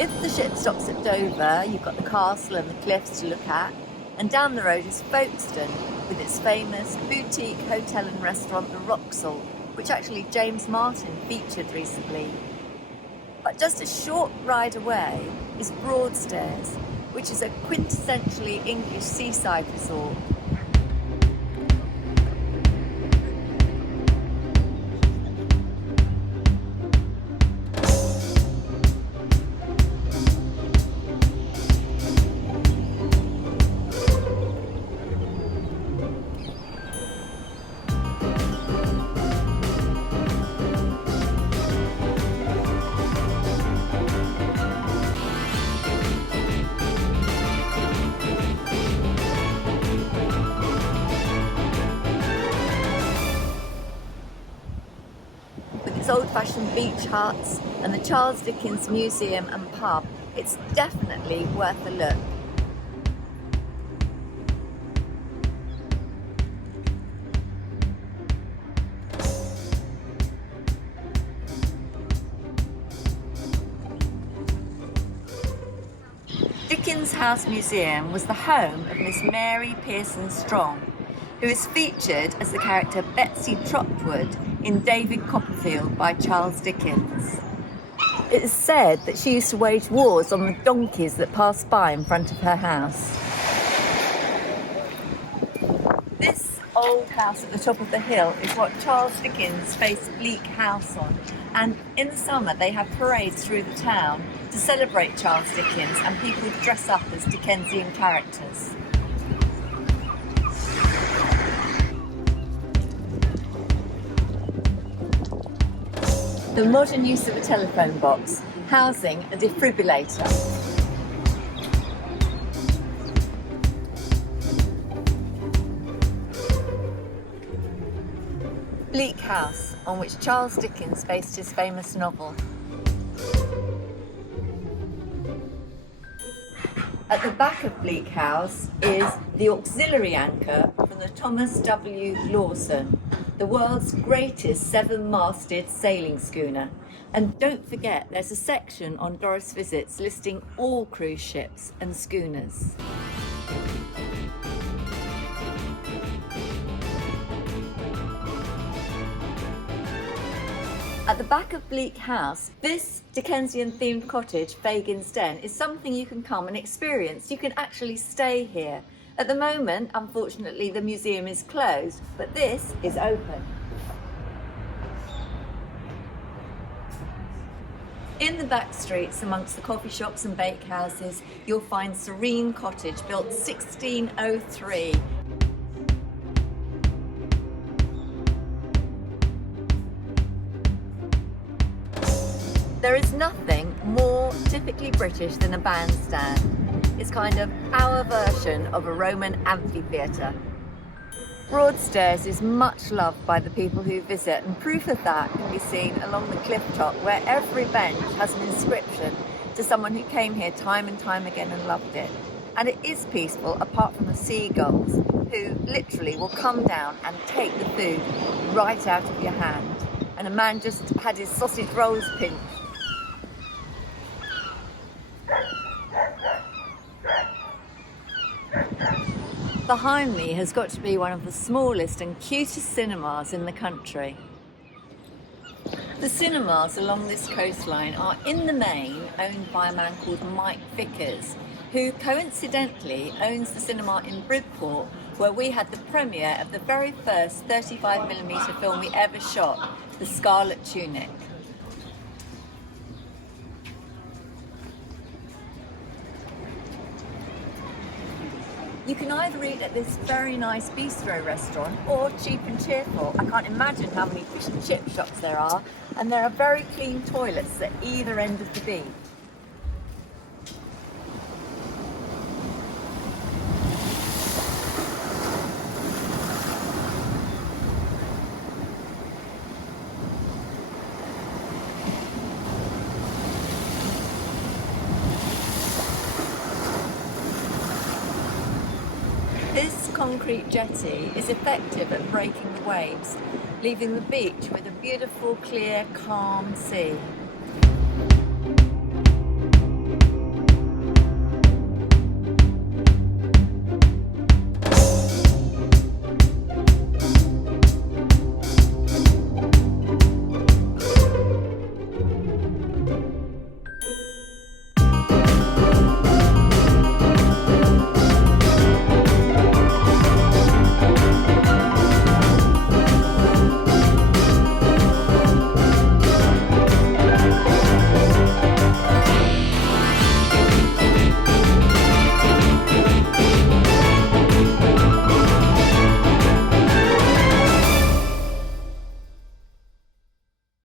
If the ship stops at Dover, you've got the castle and the cliffs to look at, and down the road is Folkestone with its famous boutique hotel and restaurant, the Roxall, which actually James Martin featured recently. But just a short ride away is Broadstairs, which is a quintessentially English seaside resort. Old-fashioned beach huts and the Charles Dickens Museum and pub, it's definitely worth a look. Dickens House Museum was the home of Miss Mary Pearson Strong, who is featured as the character Betsy Trotwood in David Copperfield by Charles Dickens. It is said that she used to wage wars on the donkeys that passed by in front of her house. This old house at the top of the hill is what Charles Dickens based Bleak House on, and in the summer they have parades through the town to celebrate Charles Dickens, and people dress up as Dickensian characters. The modern use of a telephone box, housing a defibrillator. Bleak House, on which Charles Dickens based his famous novel. At the back of Bleak House is the auxiliary anchor from the Thomas W. Lawson, the world's greatest seven-masted sailing schooner. And don't forget, there's a section on Doris Visits listing all cruise ships and schooners. At the back of Bleak House, this Dickensian-themed cottage, Fagin's Den, is something you can come and experience. You can actually stay here. At the moment, unfortunately, the museum is closed, but this is open. In the back streets, amongst the coffee shops and bakehouses, you'll find Serene Cottage, built 1603. There is nothing more typically British than a bandstand. It's kind of our version of a Roman amphitheatre. Broadstairs is much loved by the people who visit, and proof of that can be seen along the cliff top, where every bench has an inscription to someone who came here time and time again and loved it. And it is peaceful, apart from the seagulls, who literally will come down and take the food right out of your hand. And a man just had his sausage rolls pinched. Behind me has got to be one of the smallest and cutest cinemas in the country. The cinemas along this coastline are in the main owned by a man called Mike Vickers, who coincidentally owns the cinema in Bridport, where we had the premiere of the very first 35mm film we ever shot, The Scarlet Tunic. You can either eat at this very nice bistro restaurant or Cheap and Cheerful. I can't imagine how many fish and chip shops there are, and there are very clean toilets at either end of the beach. This concrete jetty is effective at breaking the waves, leaving the beach with a beautiful, clear, calm sea.